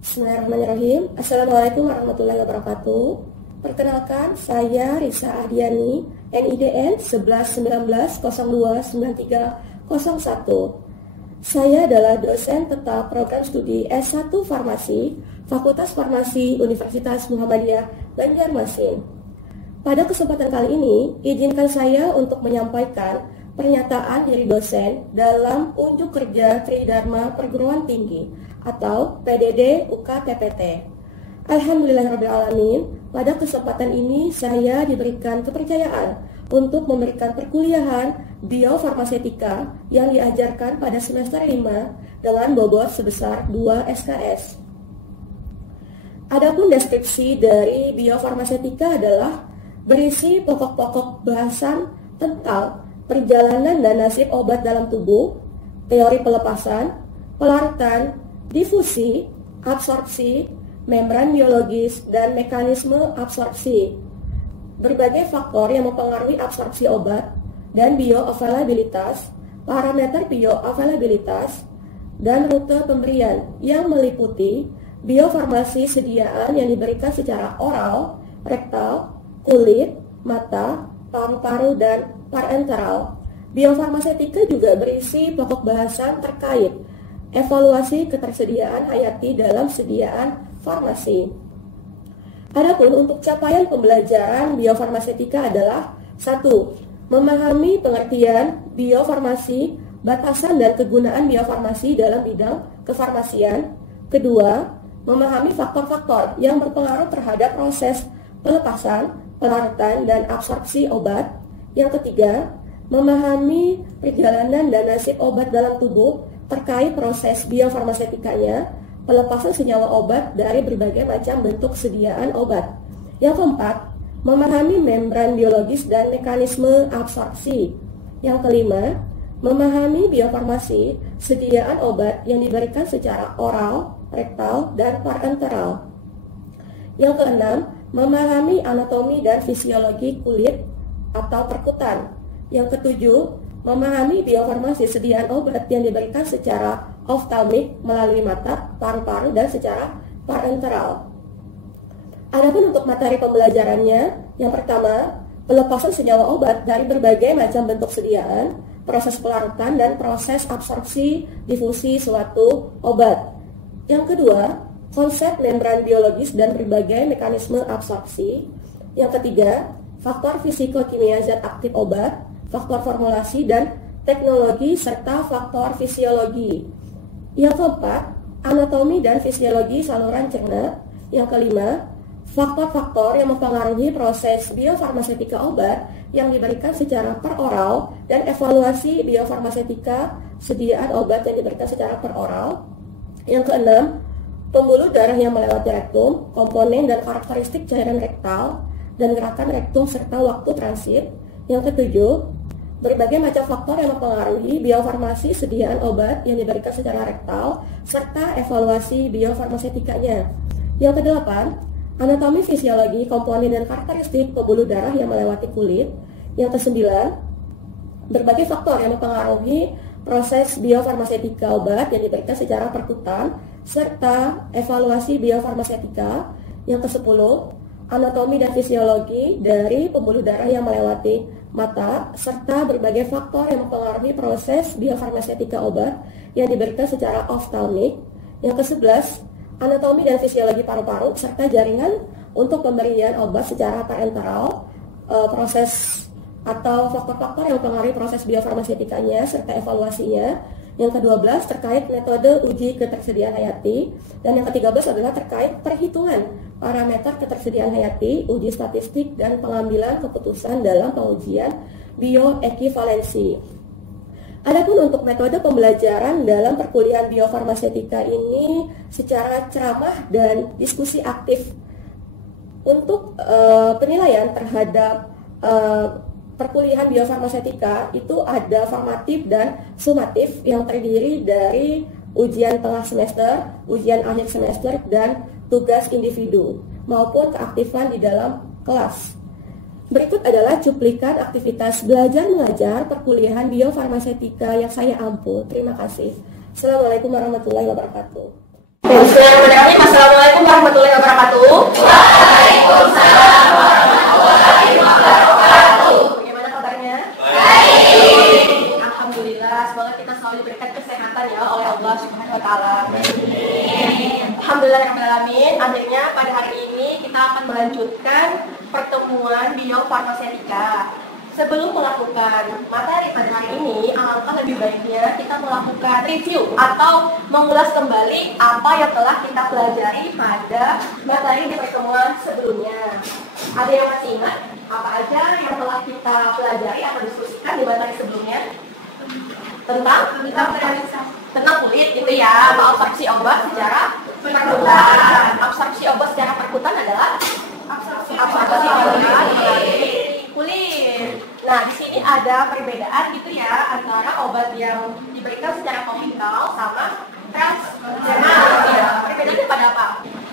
Bismillahirrahmanirrahim. Assalamualaikum warahmatullahi wabarakatuh. Perkenalkan, saya Risa Ahdiani, NIDN 1119029301. Saya adalah dosen tetap program studi S1 Farmasi, Fakultas Farmasi Universitas Muhammadiyah Banjarmasin. Pada kesempatan kali ini, izinkan saya untuk menyampaikan pernyataan dari dosen dalam unjuk kerja Tridharma Perguruan Tinggi atau PDD UK TPT. Alhamdulillahirrahmanirrahim, pada kesempatan ini saya diberikan kepercayaan untuk memberikan perkuliahan biofarmasetika yang diajarkan pada semester 5 dengan bobot sebesar 2 SKS. Adapun deskripsi dari biofarmasetika adalah berisi pokok-pokok bahasan tentang perjalanan dan nasib obat dalam tubuh, teori pelepasan, pelarutan, difusi, absorpsi, membran biologis, dan mekanisme absorpsi. Berbagai faktor yang mempengaruhi absorpsi obat dan bioavailabilitas, parameter bioavailabilitas, dan rute pemberian yang meliputi biofarmasi sediaan yang diberikan secara oral, rektal, kulit, mata, paru-paru, dan parenteral. Biofarmasetika juga berisi pokok bahasan terkait evaluasi ketersediaan hayati dalam sediaan farmasi. Adapun untuk capaian pembelajaran biofarmasetika adalah 1. Memahami pengertian biofarmasi, batasan dan kegunaan biofarmasi dalam bidang kefarmasian. 2. Memahami faktor-faktor yang berpengaruh terhadap proses pelepasan, pelarutan, dan absorpsi obat. Yang 3. Memahami perjalanan dan nasib obat dalam tubuh terkait proses biofarmasetikanya, pelepasan senyawa obat dari berbagai macam bentuk sediaan obat. Yang 4. Memahami membran biologis dan mekanisme absorpsi. Yang 5. Memahami biofarmasi sediaan obat yang diberikan secara oral, rektal, dan parenteral. Yang 6. Memahami anatomi dan fisiologi kulit atau perkutan. Yang 7. Memahami biofarmasi sediaan obat yang diberikan secara oftalmik melalui mata, paru-paru, dan secara parenteral. Adapun untuk materi pembelajarannya, yang pertama, pelepasan senyawa obat dari berbagai macam bentuk sediaan, proses pelarutan, dan proses absorpsi difusi suatu obat. Yang kedua, konsep membran biologis dan berbagai mekanisme absorpsi. Yang ketiga, faktor fisiko-kimia zat aktif obat, faktor formulasi dan teknologi, serta faktor fisiologi. Yang keempat, anatomi dan fisiologi saluran cerna. Yang kelima, faktor-faktor yang mempengaruhi proses biofarmasetika obat yang diberikan secara peroral dan evaluasi biofarmasetika sediaan obat yang diberikan secara peroral. Yang keenam, pembuluh darah yang melewati rektum, komponen dan karakteristik cairan rektal dan gerakan rektum serta waktu transit. Yang ketujuh, berbagai macam faktor yang mempengaruhi biofarmasi sediaan obat yang diberikan secara rektal serta evaluasi biofarmasetikanya. Yang kedelapan, anatomi fisiologi, komponen dan karakteristik pembuluh darah yang melewati kulit. Yang kesembilan, berbagai faktor yang mempengaruhi proses biofarmasetika obat yang diberikan secara perkutan serta evaluasi biofarmasetika. Yang kesepuluh, anatomi dan fisiologi dari pembuluh darah yang melewati mata, serta berbagai faktor yang mempengaruhi proses biofarmasetika obat yang diberikan secara oftalmik. Yang ke-11, anatomi dan fisiologi paru-paru serta jaringan untuk pemberian obat secara parenteral, proses atau faktor-faktor yang mempengaruhi proses biofarmasetikanya serta evaluasinya. Yang ke-12 terkait metode uji ketersediaan hayati, dan yang ke-13 adalah terkait perhitungan parameter ketersediaan hayati, uji statistik, dan pengambilan keputusan dalam pengujian bioekivalensi. Adapun untuk metode pembelajaran dalam perkuliahan biofarmasetika ini secara ceramah dan diskusi aktif. Untuk penilaian terhadap perkuliahan biofarmasetika itu ada formatif dan sumatif yang terdiri dari ujian tengah semester, ujian akhir semester, dan tugas individu maupun keaktifan di dalam kelas. Berikut adalah cuplikan aktivitas belajar mengajar perkuliahan biofarmasetika yang saya ampu. Terima kasih. Assalamualaikum warahmatullahi wabarakatuh. Bismillahirrahmanirrahim. Assalamualaikum warahmatullahi wabarakatuh. Waalaikumsalam warahmatullahi wabarakatuh. Bagaimana kabarnya? Baik. Alhamdulillah. Semoga kita selalu diberikan kesehatan ya oleh Allah Subhanahu Wa Taala. Alhamdulillahirrahmanirrahim. Akhirnya pada hari ini kita akan melanjutkan pertemuan biofarmasetika. Sebelum melakukan materi pada hari ini, alangkah lebih baiknya kita melakukan review atau mengulas kembali apa yang telah kita pelajari pada materi di pertemuan sebelumnya. Ada yang masih ingat apa aja yang telah kita pelajari atau diskusikan di materi sebelumnya? Tentang kulit gitu ya, absorpsi obat secara perkutan. Absorpsi obat secara perkutan adalah absorpsi obat melalui kulit. Nah, di sini ada perbedaan gitu ya antara obat yang diberikan secara topikal sama transdermal. Ya, perbedaannya pada apa?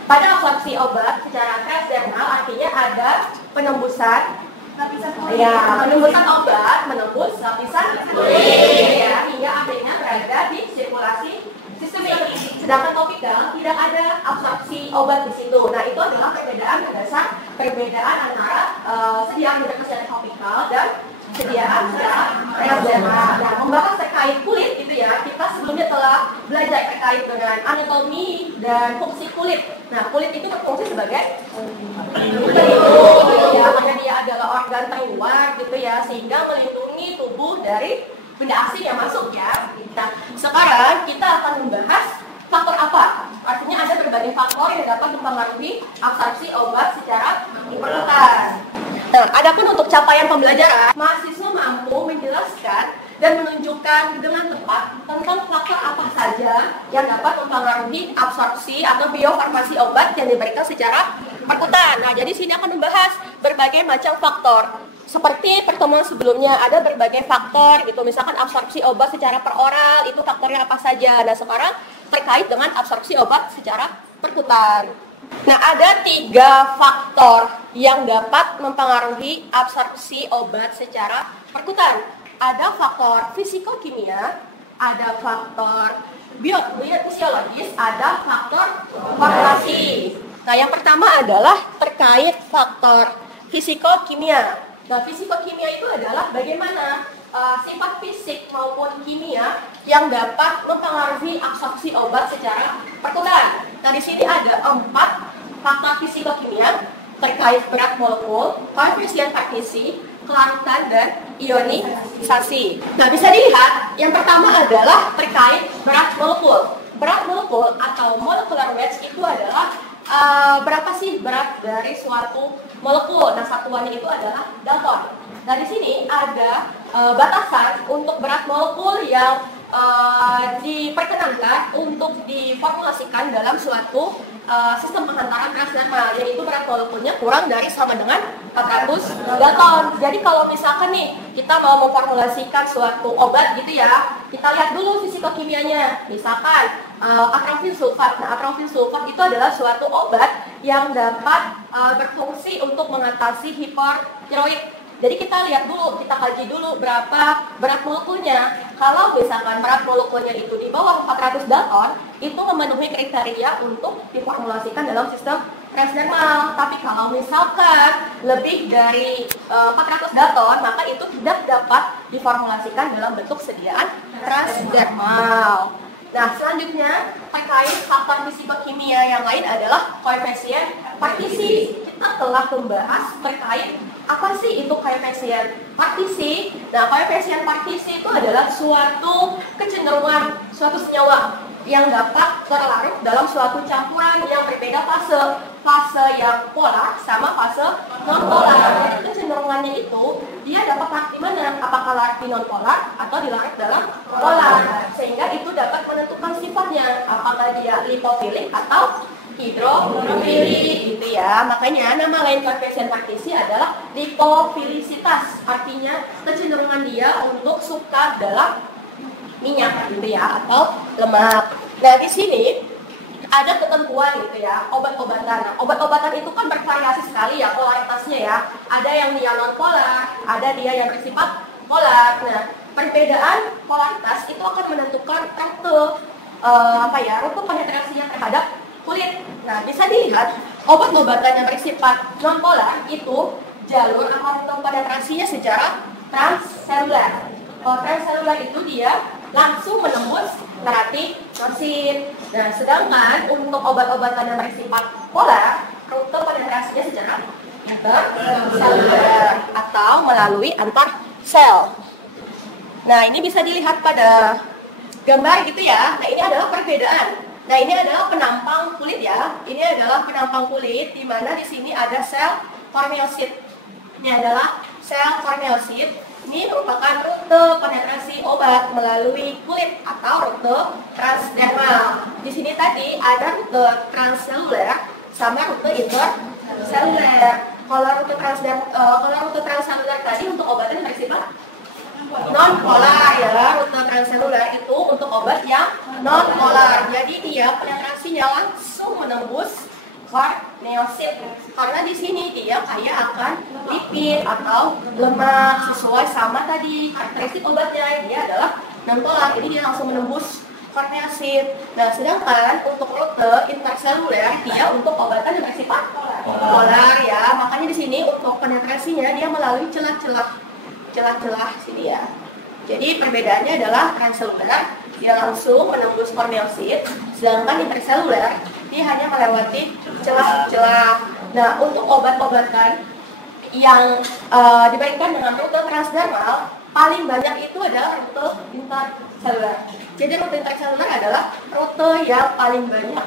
Pada absorpsi obat secara transdermal artinya ada penembusan lapisan kulit. Ya, penembusan obat menembus lapisan kulit ya, hingga akhirnya berada di sirkulasi sistemik. Sedangkan topikal tidak ada absorpsi obat di situ. Nah, itu adalah perbedaan berdasar perbedaan antara sediaan mereka secara topikal dan sediaan secara transdermal. Nah, membahas terkait kulit itu ya, kita sebelumnya telah belajar terkait dengan anatomi dan fungsi kulit. Nah, kulit itu berfungsi sebagai ya, karena dia adalah organ terluar gitu ya, sehingga melindungi tubuh dari benda asing yang masuk ya. Nah, sekarang kita akan membahas faktor apa? Artinya ada berbagai faktor yang dapat mempengaruhi absorpsi obat secara perkutan. Nah, adapun untuk capaian pembelajaran, mahasiswa mampu menjelaskan dan menunjukkan dengan tepat tentang faktor apa saja yang dapat mempengaruhi absorpsi atau biofarmasi obat yang diberikan secara perkutan. Nah, jadi sini akan membahas berbagai macam faktor. Seperti pertemuan sebelumnya ada berbagai faktor gitu, misalkan absorpsi obat secara peroral itu faktornya apa saja. Nah, sekarang terkait dengan absorpsi obat secara perkutan. Nah, ada 3 faktor yang dapat mempengaruhi absorpsi obat secara perkutan. Ada faktor fisikokimia, ada faktor biofisiologis, ada faktor formulasi. Nah, yang pertama adalah terkait faktor fisikokimia. Nah, fisikokimia itu adalah bagaimana sifat fisik maupun kimia yang dapat mempengaruhi absorpsi obat secara perkutan. Nah, di sini ada 4 faktor fisikokimia terkait berat molekul, koefisien partisi, kelarutan, dan ionisasi. Nah, bisa dilihat yang pertama adalah terkait berat molekul. Berat molekul atau molecular weight itu adalah berapa sih berat dari suatu molekul. Nah, satuannya itu adalah Dalton. Nah, di sini ada batasan untuk berat molekul yang diperkenankan untuk diformulasikan dalam suatu sistem penghantaran transdermal, yaitu berat molekulnya kurang dari sama dengan 400 Dalton. Jadi kalau misalkan nih kita mau memformulasikan suatu obat gitu ya, kita lihat dulu fisikokimianya. Misalkan atrofin sulfat. Nah, atrofin sulfat itu adalah suatu obat yang dapat berfungsi untuk mengatasi hipertiroid. Jadi kita lihat dulu, kita kaji dulu berapa berat molekulnya. Kalau misalkan berat molekulnya itu di bawah 400 Dalton, itu memenuhi kriteria untuk diformulasikan dalam sistem transdermal. Tapi kalau misalkan lebih dari 400 Dalton, maka itu tidak dapat diformulasikan dalam bentuk sediaan transdermal. Nah, selanjutnya terkait faktor fisikokimia yang lain adalah koefisien partisi. Kita telah membahas terkait apa sih itu koefisien partisi. Nah, koefisien partisi itu adalah suatu kecenderungan suatu senyawa yang dapat berlarut dalam suatu campuran yang berbeda fase yang polar sama fase non polar. Jadi kecenderungannya itu dia dapat larut di mana? Apakah larut di non polar atau dilarut dalam polar, sehingga itu dapat menentukan sifatnya, apakah dia lipofilik atau hidrofilik gitu ya. Makanya nama lain koefisien partisi adalah lipofilisitas, artinya kecenderungan dia untuk suka dalam minyak gitu ya, atau lemak. Nah, di sini ada ketentuan gitu ya, obat-obatan. Nah, obat-obatan itu kan bervariasi sekali ya polaritasnya ya. Ada yang dia non polar, ada dia yang bersifat polar. Nah, perbedaan polaritas itu akan menentukan rate rute penetrasinya terhadap kulit. Nah, bisa dilihat obat-obatan yang bersifat non-polar itu jalur atau rute penetrasinya secara transseluler. Kalau transseluler itu dia langsung menembus keratinosit. Nah, sedangkan untuk obat-obatan yang bersifat polar, rute penetrasinya secara interseluler atau melalui antar sel. Nah, ini bisa dilihat pada gambar gitu ya. Nah, ini adalah perbedaan. Nah, ini adalah penampang kulit ya. Ini adalah penampang kulit di mana di sini ada sel corneosit. Ini adalah sel corneosit. Ini merupakan rute penetrasi obat melalui kulit atau rute transdermal. Di sini tadi ada rute transseluler sama rute interseluler. Kalau rute transseluler tadi untuk obatnya bersifat non-polar ya. Rute transseluler itu untuk obat yang non-polar. Jadi dia penetrasinya langsung menembus corneosit. Karena di sini dia kaya akan lipid atau lemak sesuai sama tadi karakteristik obatnya. Dia adalah non-polar, jadi dia langsung menembus corneosit. Nah, sedangkan untuk rute interseluler dia untuk obatan yang bersifat polar ya. Makanya di sini untuk penetrasinya dia melalui celah-celah sini ya. Jadi perbedaannya adalah transseluler dia langsung menembus corneosit, sedangkan interseluler dia hanya melewati celah-celah. Nah, untuk obat-obatan yang diberikan dengan rute transdermal paling banyak itu adalah rute interseluler. Jadi rute interseluler adalah rute yang paling banyak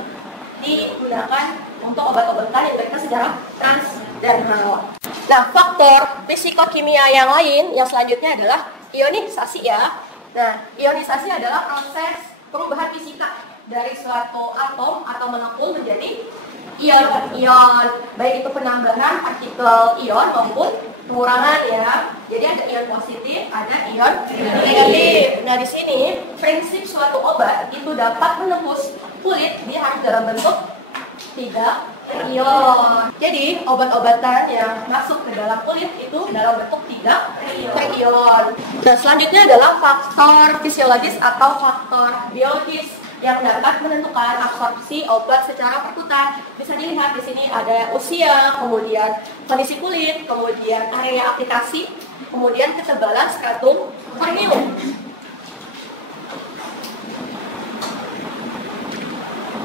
digunakan untuk obat-obatan yang diberikan secara transdermal. Nah, faktor fisikokimia yang lain yang selanjutnya adalah ionisasi ya. Nah, ionisasi adalah proses perubahan fisika dari suatu atom atau molekul menjadi ion, baik itu penambahan partikel ion maupun pengurangan ya. Jadi ada ion positif, ada ion negatif. Nah, di sini prinsip suatu obat itu dapat menembus kulit dia harus dalam bentuk 3 ion. Jadi obat-obatan yang masuk ke dalam kulit itu dalam bentuk 3 ion. Nah, selanjutnya adalah faktor fisiologis atau faktor biologis yang dapat menentukan absorpsi obat secara perkutan. Bisa dilihat di sini ada usia, kemudian kondisi kulit, kemudian area aplikasi, kemudian ketebalan stratum corneum.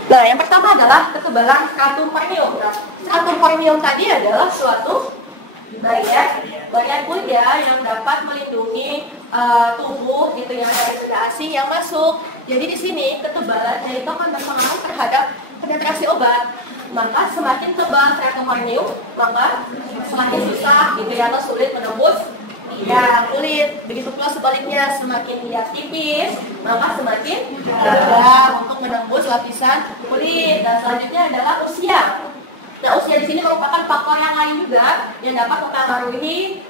Nah, yang pertama adalah ketebalan stratum corneum. Nah, stratum corneum tadi adalah suatu barrier kulit ya yang dapat melindungi tubuh gitu ya dari benda asing yang masuk. Jadi di sini ketebalannya itu akan berpengaruh terhadap penetrasi obat. Maka semakin tebal stratum corneum, maka semakin susah gitu ya atau sulit menembus ya kulit. Begitu pula sebaliknya, semakin dia tipis, maka semakin mudah untuk menembus lapisan kulit. Dan selanjutnya adalah usia. Nah, usia di sini merupakan faktor yang lain juga yang dapat mempengaruhi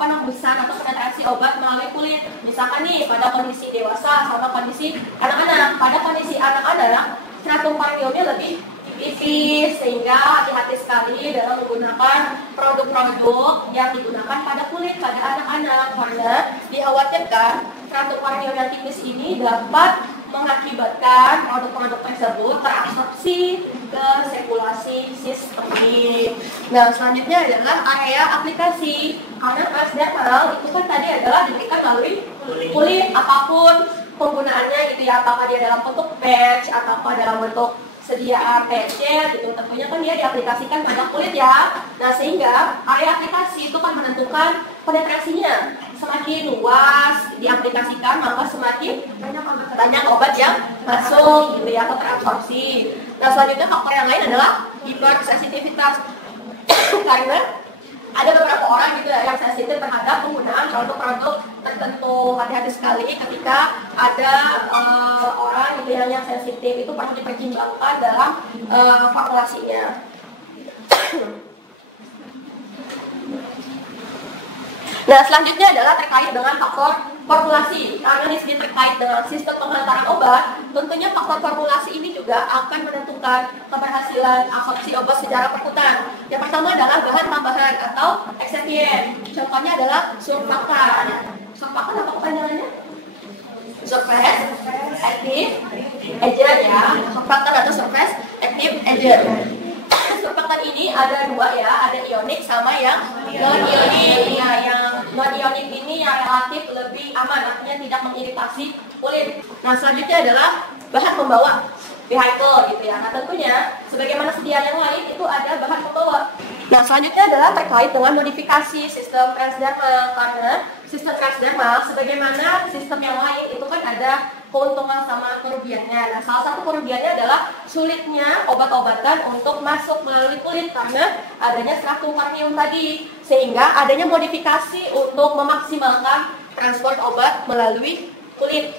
penembusan atau penetrasi obat melalui kulit. Misalkan nih pada kondisi dewasa sama kondisi anak-anak. Pada kondisi anak-anak, stratum corneumnya lebih tipis sehingga hati-hati sekali dalam menggunakan produk-produk yang digunakan pada kulit pada anak-anak karena dikhawatirkan stratum corneum yang tipis ini dapat mengakibatkan produk-produk tersebut terabsorpsi ke sirkulasi sistemik. Nah, selanjutnya adalah area aplikasi. Karena transdermal itu kan tadi adalah diberikan melalui kulit apapun penggunaannya gitu ya, apakah dia dalam bentuk patch ataukah dalam bentuk sediaan PSC gitu, tentunya kan dia diaplikasikan pada kulit ya. Nah, sehingga area aplikasi itu kan menentukan penetrasinya. Semakin luas diaplikasikan, maka semakin banyak obat yang masuk gitu ya atau terabsorpsi. Nah, selanjutnya faktor yang lain adalah hipersensitivitas. Karena ada beberapa orang gitu ya yang sensitif terhadap penggunaan produk-produk tertentu. Hati-hati sekali ketika ada orang gitu yang sensitif, itu perlu dipertimbangkan dalam formulasinya. Nah, selanjutnya adalah terkait dengan faktor formulasi. Karena ini terkait dengan sistem penghantaran obat, tentunya faktor formulasi ini juga akan menentukan keberhasilan absorpsi obat secara perkutan. Yang pertama adalah bahan tambahan atau eksipien. Contohnya adalah surfaktan. Surfaktan apa kepanjangannya? Surface active agent ya, surfaktan atau surface active agent. Surfaktan ini ada dua ya, ada ionik sama yang non-ionik. Ya, yang non-ionik ini yang relatif lebih aman, artinya tidak mengiritasi kulit. Nah, selanjutnya adalah bahan pembawa, vehicle gitu ya. Nah, tentunya sebagaimana sedia yang lain itu ada bahan pembawa. Nah, selanjutnya adalah terkait dengan modifikasi sistem transdermal, karena sistem transdermal sebagaimana sistem yang lain itu kan ada keuntungan sama kerugiannya. Nah, salah satu kerugiannya adalah sulitnya obat-obatan untuk masuk melalui kulit karena adanya stratum corneum tadi, sehingga adanya modifikasi untuk memaksimalkan transport obat melalui kulit.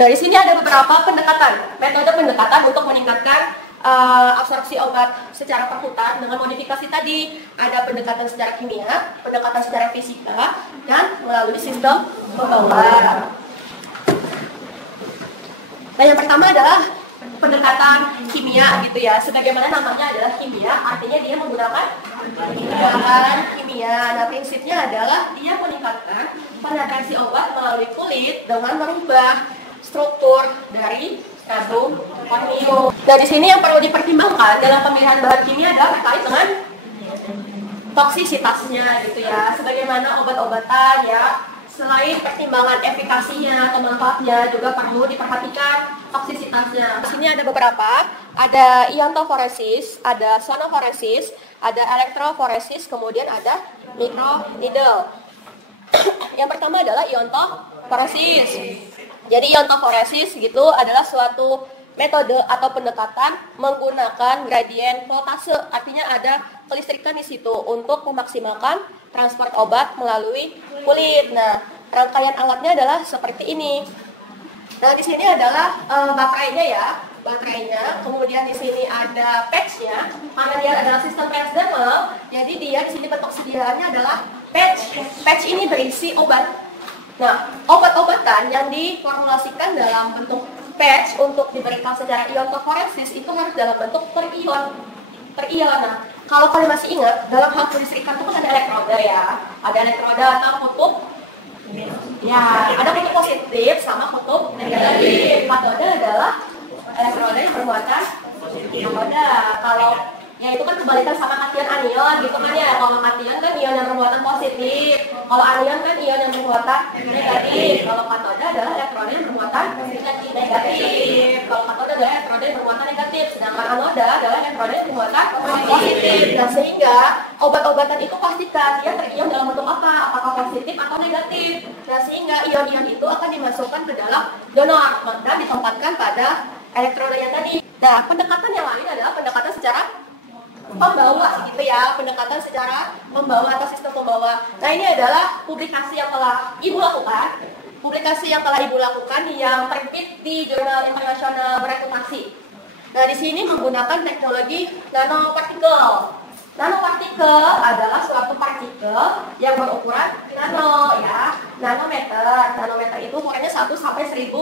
Dari sini ada beberapa metode pendekatan untuk meningkatkan absorpsi obat secara perkutan dengan modifikasi tadi. Ada pendekatan secara kimia, pendekatan secara fisika, dan melalui sistem pembawa. Nah, yang pertama adalah pendekatan kimia gitu ya. Sebagaimana namanya adalah kimia, artinya dia menggunakan bahan kimia. Nah, prinsipnya adalah dia meningkatkan penetrasi obat melalui kulit dengan merubah struktur dari stratum corneum. Nah, di sini yang perlu dipertimbangkan dalam pemilihan bahan kimia adalah terkait dengan toksisitasnya gitu ya. Sebagaimana obat-obatan ya, selain pertimbangan efikasinya atau manfaatnya juga perlu diperhatikan toksisitasnya. Di sini ada beberapa, ada iontoforesis, ada sonoforesis, ada elektroforesis, kemudian ada microneedle. Yang pertama adalah iontoforesis. Jadi iontoforesis gitu adalah suatu metode atau pendekatan menggunakan gradien voltase, artinya ada kelistrikan di situ untuk memaksimalkan transport obat melalui kulit. Nah, rangkaian alatnya adalah seperti ini. Nah, di sini adalah baterainya ya, baterainya. Kemudian di sini ada patch-nya, karena dia adalah sistem transdermal. Jadi dia di sini bentuk sediaannya adalah patch. Patch ini berisi obat. Nah, obat-obatan yang diformulasikan dalam bentuk patch untuk diberikan secara iontoforesis itu harus dalam bentuk perion. Nah, kalau kalian masih ingat, dalam hal kelistrikan itu kan ada elektroda ya. Ada elektroda atau kutub. Ya, ada kutub positif sama kutub negatif. Katoda adalah elektroda yang bermuatan katoda. Kalau ya itu kan kebalikan sama kation anion gitu kan ya. Kalau kation kan ion yang bermuatan positif, kalau anion kan ion yang bermuatan negatif. Kalau katoda adalah elektroda yang bermuatan negatif. Kalau katoda adalah elektroda yang bermuatan negatif, sedangkan anoda adalah elektroda yang bermuatan positif. Nah, sehingga obat-obatan itu pastikan dia terion dalam bentuk apa, apakah positif atau negatif. Nah, sehingga ion-ion itu akan dimasukkan ke dalam donor dan ditempatkan pada elektroda yang tadi. Nah, pendekatan yang lain adalah pendekatan secara pembawa gitu ya, pendekatan secara pembawa atau sistem pembawa. Nah, ini adalah publikasi yang telah Ibu lakukan, yang terbit di jurnal internasional bereputasi. Nah, di sini menggunakan teknologi nanopartikel. Nanopartikel adalah suatu partikel yang berukuran nano ya, nanometer. Nanometer itu ukurannya 1 sampai 1000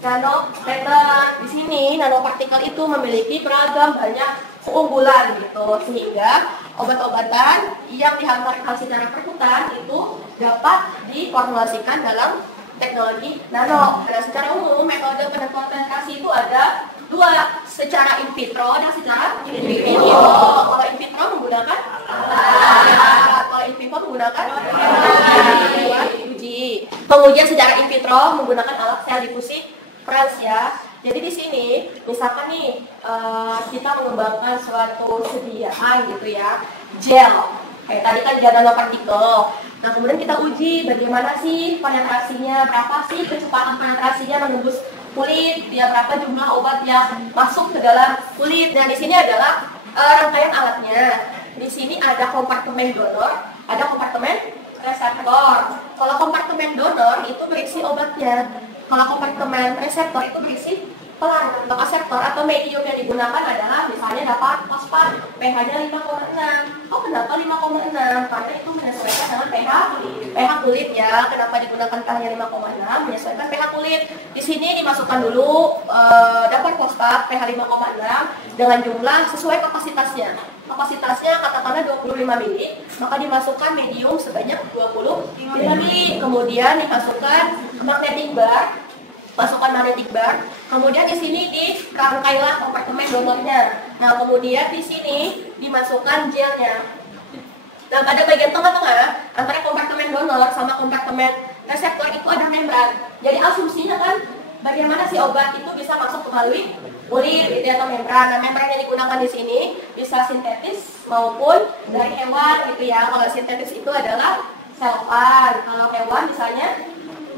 nanometer. Di sini nanopartikel itu memiliki beragam banyak keunggulan gitu, sehingga obat-obatan yang dihantarkan secara perkutan itu dapat diformulasikan dalam teknologi nano. Dan secara umum metode penentuan penetrasi itu ada dua, secara in vitro dan secara in vivo. Kalau in vitro menggunakan kalau in vivo menggunakan uji. Pengujian secara in vitro menggunakan alat sel difusi Franz ya. Jadi di sini misalkan nih kita mengembangkan suatu sediaan gitu ya, gel. Kayak tadi kan gel nanopartikel. Nah, kemudian kita uji bagaimana sih penetrasinya, berapa sih kecepatan penetrasinya menembus kulit, ya berapa jumlah obat yang masuk ke dalam kulit. Dan di sini adalah rangkaian alatnya. Di sini ada kompartemen donor, ada kompartemen reseptor. Kalau kompartemen donor itu berisi obatnya. Kalau kompartemen reseptor itu berisi pelan atau aseptor, atau medium yang digunakan adalah misalnya dapat fosfat, pH-nya 5,6. Oh, kenapa 5,6? Karena itu menyesuaikan dengan pH kulit ya. Kenapa digunakan pH-nya 5,6? Menyesuaikan pH kulit. Di sini dimasukkan dulu dapat fosfat pH 5,6 dengan jumlah sesuai kapasitasnya. kapasitasnya katakanlah 25 mili, maka dimasukkan medium sebanyak 25 mili. Kemudian dimasukkan magnetic bar, kemudian di sini dirangkailah kompartemen donornya. Nah, kemudian di sini dimasukkan gelnya. Nah, pada bagian tengah-tengah antara kompartemen donor sama kompartemen reseptor itu ada membran. Jadi asumsinya kan bagaimana si obat itu bisa masuk melalui kulit gitu atau membran. Nah, membran yang digunakan di sini bisa sintetis maupun dari hewan gitu ya. Kalau sintetis itu adalah selvan. Kalau hewan misalnya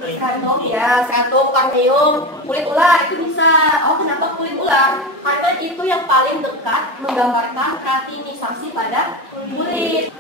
stratum ya, stratum, karneum, kulit ular itu bisa. Oh, kenapa kulit ular? Karena itu yang paling dekat menggambarkan keratinisasi pada kulit.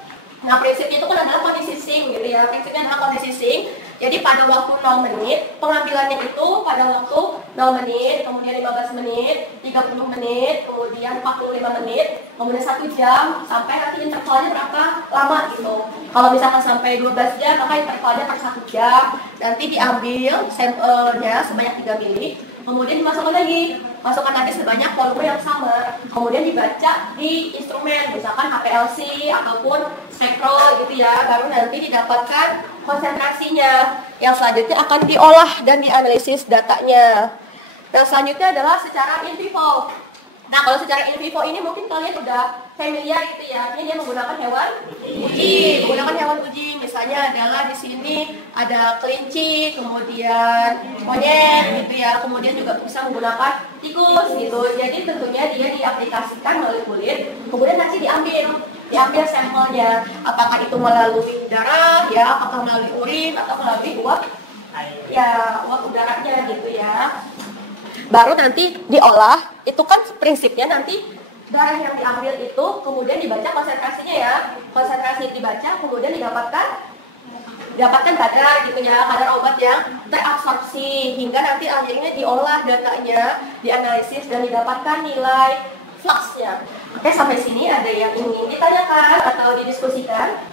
Nah, prinsipnya itu kan adalah kondisi sync gitu ya. Prinsipnya adalah kondisi sync. Jadi pada waktu 0 menit, pengambilannya itu pada waktu 0 menit, kemudian 15 menit, 30 menit, kemudian 45 menit, kemudian 1 jam, sampai nanti intervalnya berapa lama gitu. Kalau misalkan sampai 12 jam, maka intervalnya per 1 jam. Nanti diambil sampelnya sebanyak 3 mili, kemudian dimasukkan lagi. Masukkan lagi sebanyak volume yang sama. Kemudian dibaca di instrumen, misalkan HPLC ataupun spektrol gitu ya. Baru nanti didapatkan konsentrasinya. Yang selanjutnya akan diolah dan dianalisis datanya. Nah, selanjutnya adalah secara in vivo. Nah, kalau secara in vivo ini mungkin kalian udah familiar gitu ya. Ini dia menggunakan hewan uji. Misalnya adalah di sini ada kelinci, kemudian monyet gitu ya. Kemudian juga bisa menggunakan tikus gitu. Jadi tentunya dia diaplikasikan melalui kulit. Kemudian nanti diambil sampelnya. Apakah itu melalui darah ya, apakah melalui urin atau melalui uap udaranya gitu ya. Baru nanti diolah, itu kan prinsipnya nanti darah yang diambil itu kemudian dibaca konsentrasinya ya. Konsentrasi dibaca, kemudian didapatkan kadar gitu ya, kadar obat yang terabsorpsi hingga nanti akhirnya diolah datanya, dianalisis dan didapatkan nilai fluxnya. Oke, sampai sini ada yang ingin ditanyakan atau didiskusikan?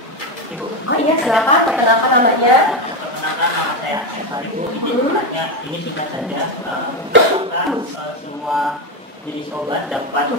Oh iya, silakan perkenalkan namanya. Perkenalkan nama saya Ibu. Ini singkat saja. Apakah semua jenis obat dapat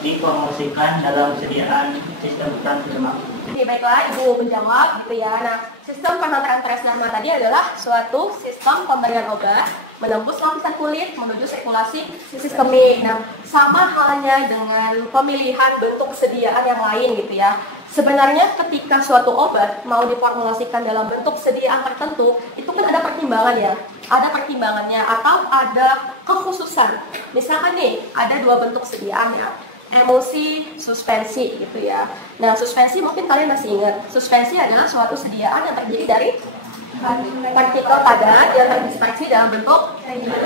dipromosikan dalam sediaan sistem transdermal? Oke, baiklah, Ibu menjawab gitu ya. Nah, sistem penanganan transdermal tadi adalah suatu sistem pemberian obat menembus lapisan kulit menuju sirkulasi sistemik. Nah, sama halnya dengan pemilihan bentuk sediaan yang lain gitu ya. Sebenarnya ketika suatu obat mau diformulasikan dalam bentuk sediaan tertentu, itu kan ada pertimbangan ya. Ada pertimbangannya atau ada kekhususan. Misalkan nih, ada 2 bentuk sediaan ya. Emulsi, suspensi gitu ya. Nah, suspensi mungkin kalian masih ingat. Suspensi adalah suatu sediaan yang terdiri dari partikel padat yang terdispersi dalam bentuk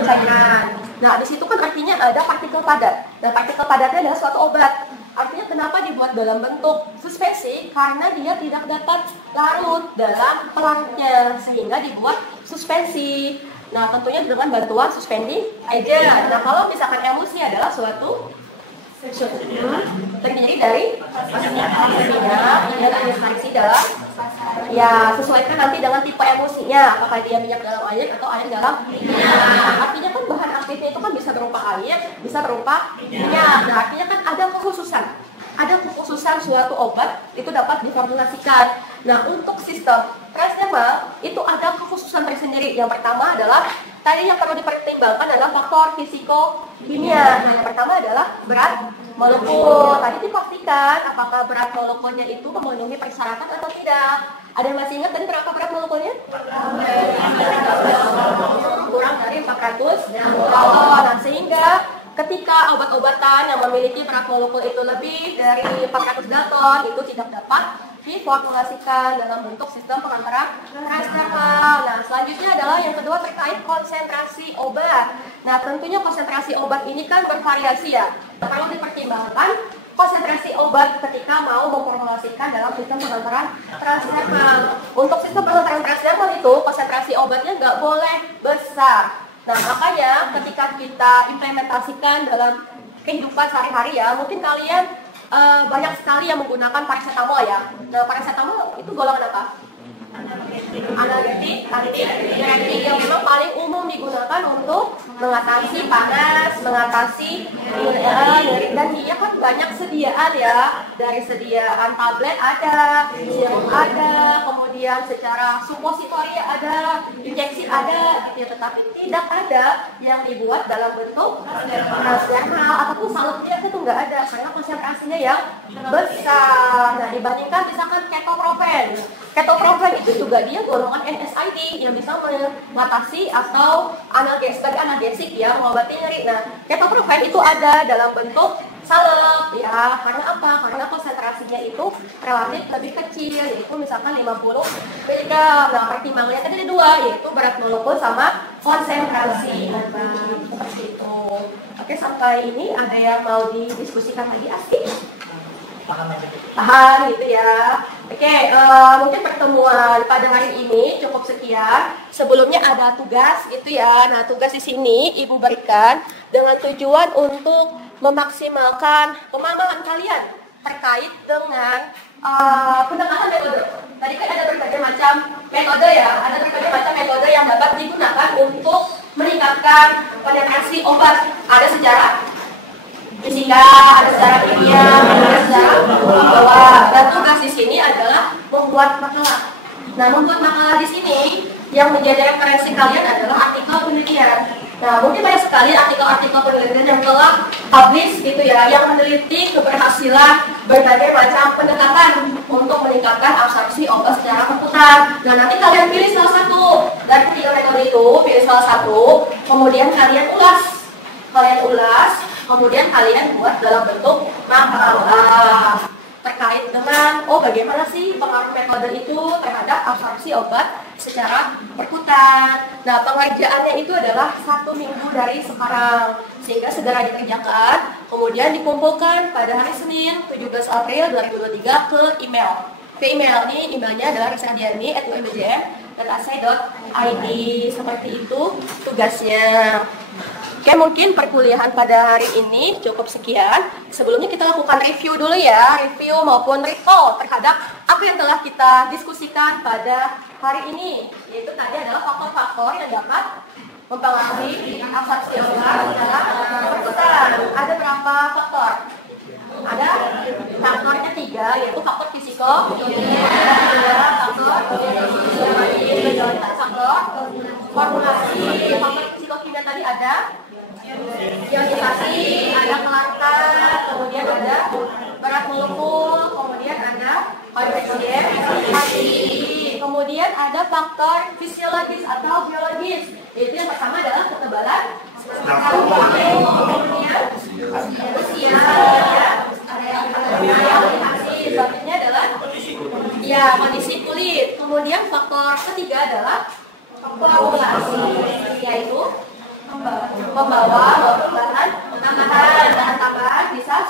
cairan. Nah, di situ kan artinya ada partikel padat. Dan partikel padatnya adalah suatu obat. Artinya kenapa dibuat dalam bentuk suspensi? Karena dia tidak dapat larut dalam pelarutnya, sehingga dibuat suspensi. Nah, tentunya dengan bantuan suspending agent. Nah, kalau misalkan emulsi adalah suatu terdiri dari minyak yang terdispersi dalam ya, sesuaikan nanti dengan tipe emulsinya, apakah dia minyak dalam air atau air dalam minyak. Artinya kan bahan aktifnya itu kan bisa berupa air, bisa berupa minyak. Nah, artinya kan ada kekhususan suatu obat itu dapat diformulasikan. Nah, untuk sistem transdermal itu ada kekhususan tersendiri. Yang pertama adalah tadi yang perlu dipertimbangkan adalah faktor fisiko-kimia. Nah, yang pertama adalah berat molekul. Tadi dipastikan apakah berat molekulnya itu memenuhi persyaratan atau tidak. Ada yang masih ingat tadi berapa berat molekulnya? Kurang dari 400 dalton. Nah, sehingga ketika obat-obatan yang memiliki berat molekul itu lebih dari 400 dalton itu tidak dapat diformulasikan dalam bentuk sistem pengantaran transdermal. Nah, selanjutnya adalah yang kedua terkait konsentrasi obat. Nah, tentunya konsentrasi obat ini kan bervariasi ya. Perlu dipertimbangkan konsentrasi obat ketika mau memformulasikan dalam sistem pengantaran transdermal. Untuk sistem pengantaran transdermal itu konsentrasi obatnya nggak boleh besar. Nah, makanya ketika kita implementasikan dalam kehidupan sehari-hari ya, mungkin kalian banyak sekali yang menggunakan paracetamol ya. Nah, paracetamol itu golongan apa? Analgetik, antidiuretik yang memang paling umum digunakan untuk mengatasi panas, mengatasi nyeri, dan dia kan banyak sediaan ya, dari sediaan tablet ada, serum ada, kemudian secara supositori ada, injeksi ada, gitu ya. Tetapi tidak ada yang dibuat dalam bentuk transdermal ataupun salep itu nggak ada karena konsentrasinya yang besar. Nah, dibandingkan misalkan ketoprofen. Ketoprofen itu juga dia golongan NSAID yang bisa mengatasi atau sebagai analgesik ya, mengobati nyeri. Nah, ketoprofen itu ada dalam bentuk salep ya. Karena apa? Karena konsentrasinya itu relatif lebih kecil, yaitu misalkan 50 mg. Nah, pertimbangannya tadi ada dua, yaitu berat molekul sama konsentrasi. Seperti itu. Oke, sampai ini ada yang mau didiskusikan lagi? Asik? Paham gitu ya. Oke, mungkin pertemuan pada hari ini cukup sekian. Sebelumnya ada tugas itu ya. Nah, tugas di sini Ibu berikan dengan tujuan untuk memaksimalkan pemahaman kalian terkait dengan pendekatan metode. Tadi kan ada berbagai macam metode ya. Ada berbagai macam metode yang dapat digunakan untuk meningkatkan penetrasi obat. Ada secara fisika, ada secara kimia, ada secara bahwa. Dan tugas di sini adalah membuat makalah. Nah, membuat makalah di sini yang menjadi referensi kalian adalah artikel penelitian. Nah, mungkin banyak sekali artikel-artikel penelitian yang telah publish gitu ya, yang meneliti keberhasilan berbagai macam pendekatan untuk meningkatkan absorpsi obat secara perputaran. Nah, nanti kalian pilih salah satu dari ketiga metode itu, pilih salah satu, kemudian kalian ulas, kemudian kalian buat dalam bentuk makalah terkait dengan bagaimana sih pengaruh metode itu terhadap absorpsi obat secara perkutan. Nah, pengerjaannya itu adalah 1 minggu dari sekarang, sehingga segera dikerjakan, kemudian dikumpulkan pada hari Senin 17 April 2023 ke email. Ke email ini, emailnya adalah risadiani@umjm.ac.id. Seperti itu tugasnya. Oke, mungkin perkuliahan pada hari ini cukup sekian. Sebelumnya kita lakukan review dulu ya, review maupun recall terhadap apa yang telah kita diskusikan pada hari ini. Yaitu tadi adalah faktor-faktor yang dapat mempengaruhi absorpsi obat dalam perputaran. Ada berapa faktor? Ada faktornya 3, yaitu faktor fisiko, faktor formulasi, faktor fisiko-kimia tadi ada ionisasi, ada kelangkaan, kemudian ada berat molekul, kemudian ada konveksi, kemudian ada faktor fisiologis atau biologis. Yaitu yang pertama adalah ketebalan, kemudian usia, selanjutnya adalah kondisi kulit. Kemudian faktor ketiga adalah koagulasi, yaitu membawa bahan tambahan bisa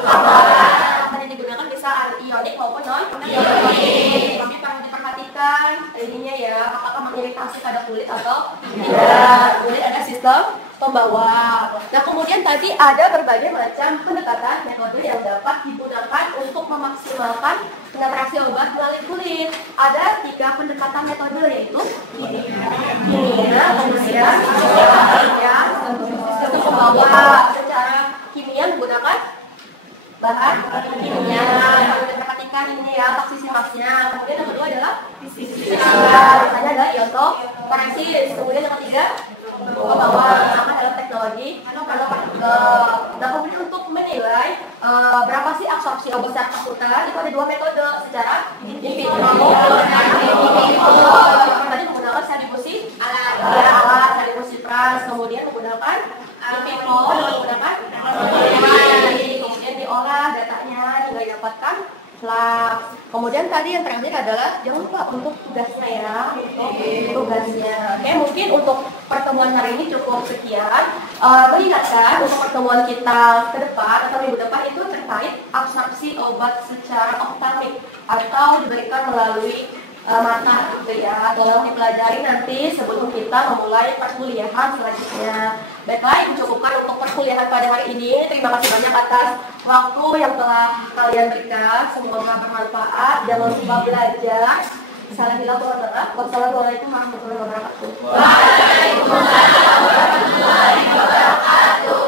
tambahan yang digunakan bisa ionik maupun non ionik. Tapi perlu diperhatikan ininya ya, apakah mengiritasi pada kulit atau tidak. Kemudian ada sistem pembawa. Nah, kemudian tadi ada berbagai macam pendekatan metode yang dapat digunakan untuk memaksimalkan penetrasi obat melalui kulit. Ada 3 pendekatan metode, yaitu kimia, kemudian sistem pembawa. Secara kimia menggunakan bahan kimia. Kalau diperhatikan ini ya, toksisitasnya. Kemudian yang kedua adalah fisika. Misalnya adalah ionoforesis. Kemudian yang ketiga pembawa sama dalam teknologi. Nah, kemudian untuk menilai berapa sih absorpsi obat secara perputaran, itu ada 2 metode secara in vitro tadi menggunakan sel difusi alat, sel difusi trans, kemudian menggunakan in vitro menggunakan kemudian diolah datanya hingga didapatkan lab. Kemudian tadi yang terakhir adalah jangan lupa untuk tugasnya ya, tugasnya. Oke, mungkin untuk pertemuan hari ini cukup sekian. Mengingatkan untuk pertemuan kita ke depan atau minggu depan itu terkait absorpsi obat secara optamik atau diberikan melalui mata gitu ya. Tolong dipelajari nanti sebelum kita memulai perkuliahan selanjutnya. Baiklah, itu cukupkan untuk perkuliahan pada hari ini. Terima kasih banyak atas waktu yang telah kalian berikan. Semoga bermanfaat. Jangan lupa belajar Salah bila mohon maaf. Wassalamualaikum warahmatullahi wabarakatuh. Waalaikumsalam warahmatullahi wabarakatuh.